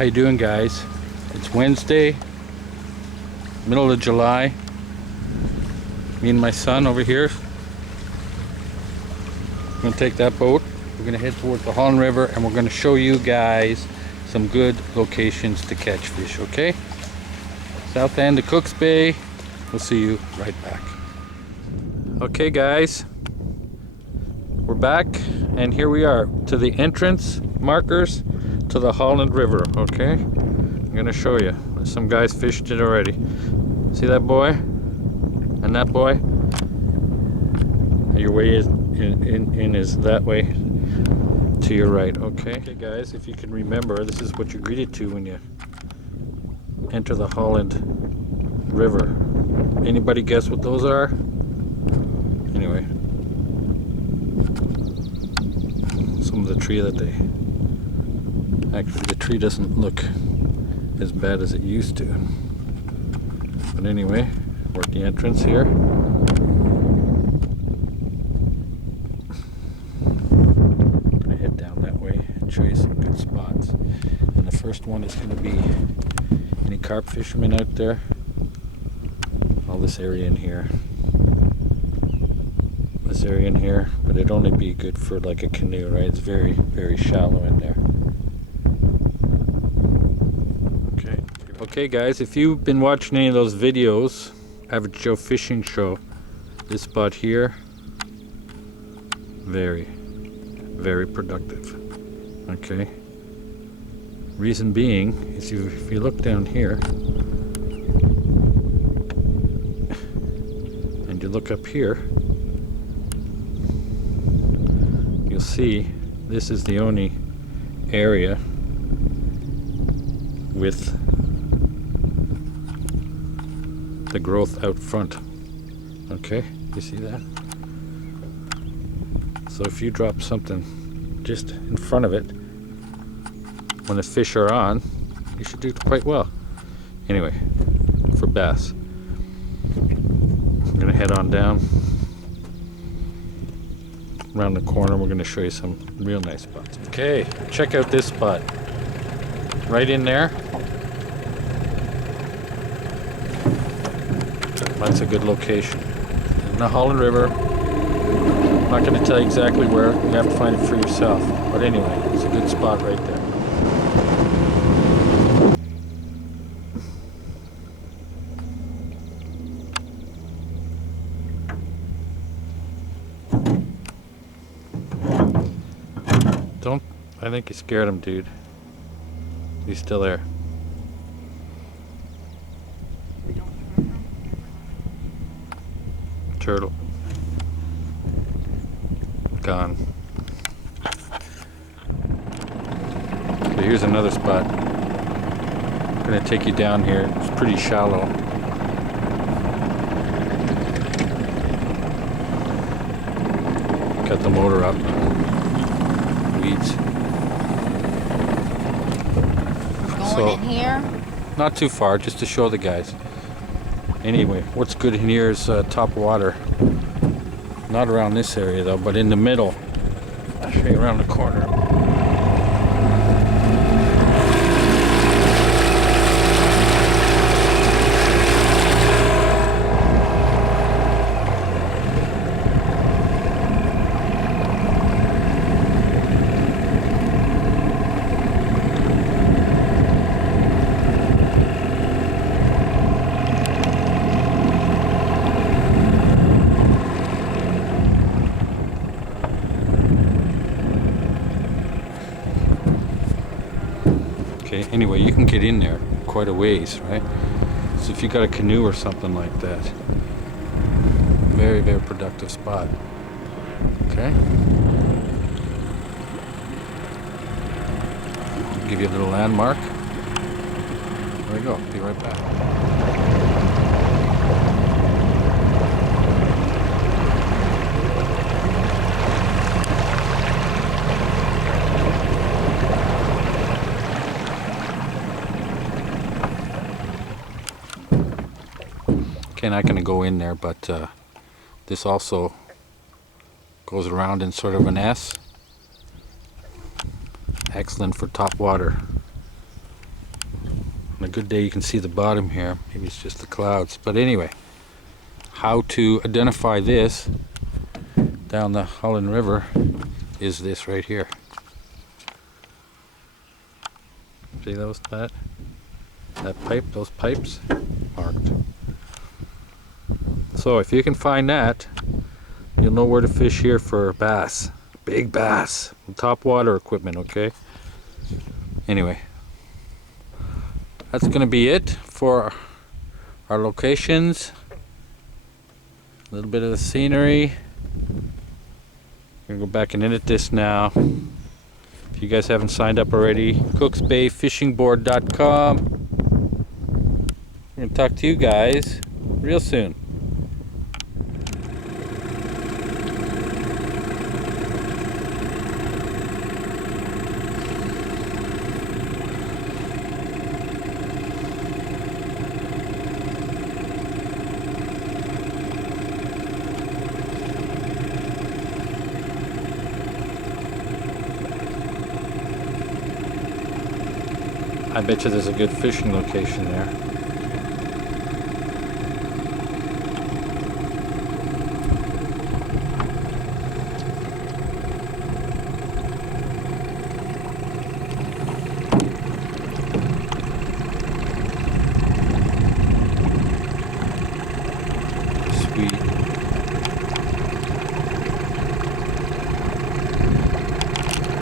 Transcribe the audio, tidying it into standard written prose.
How you doing, guys? It's Wednesday, middle of July. Me and my son over here. I'm gonna take that boat. We're gonna head towards the Holland River and we're gonna show you guys some good locations to catch fish, okay? South end of Cooks Bay. We'll see you right back. Okay, guys. We're back and here we are to the entrance markers to the Holland River, okay? I'm gonna show you. Some guys fished it already. See that boy? And that boy? Your way is in is that way to your right, okay? Okay, guys, if you can remember, this is what you're greeted to when you enter the Holland River. Anybody guess what those are? Anyway, some of the tree that they... Actually, the tree doesn't look as bad as it used to. But anyway, we're at the entrance here. I'm gonna head down that way and show you some good spots. And the first one is gonna be any carp fishermen out there. All this area in here. This area in here, but it'd only be good for like a canoe, right? It's very, very shallow in there. Okay guys, if you've been watching any of those videos, Average Joe Fishing Show, this spot here, very, very productive. Okay. Reason being is if you look down here and you look up here, you'll see this is the only area with the growth out front. Okay, you see that? So if you drop something just in front of it when the fish are on, you should do quite well. Anyway, for bass, I'm gonna head on down around the corner. We're gonna show you some real nice spots. Okay, check out this spot right in there. That's a good location. In the Holland River. I'm not going to tell you exactly where. You have to find it for yourself. But anyway, it's a good spot right there. I think you scared him, dude. He's still there. Turtle. Gone. So here's another spot. I'm gonna take you down here. It's pretty shallow. Got the motor up. Weeds. Going in here? Not too far, just to show the guys. Anyway, what's good in here is Topwater. Not around this area though, but in the middle. I'll show you around the corner. Okay, anyway, you can get in there quite a ways, right? So if you got a canoe or something like that, very, very productive spot. Okay? I'll give you a little landmark. There we go, be right back. Okay, not going to go in there, but this also goes around in sort of an S. Excellent for top water. On a good day you can see the bottom here. Maybe it's just the clouds. But anyway, how to identify this down the Holland River is this right here. See that pipe, those pipes marked. So if you can find that, you'll know where to fish here for bass. Big bass. Top water equipment, okay? Anyway, that's gonna be it for our locations. A little bit of the scenery. I'm gonna go back and edit this now. If you guys haven't signed up already, cooksbayfishingboard.com. I'm gonna talk to you guys real soon. I bet you there's a good fishing location there.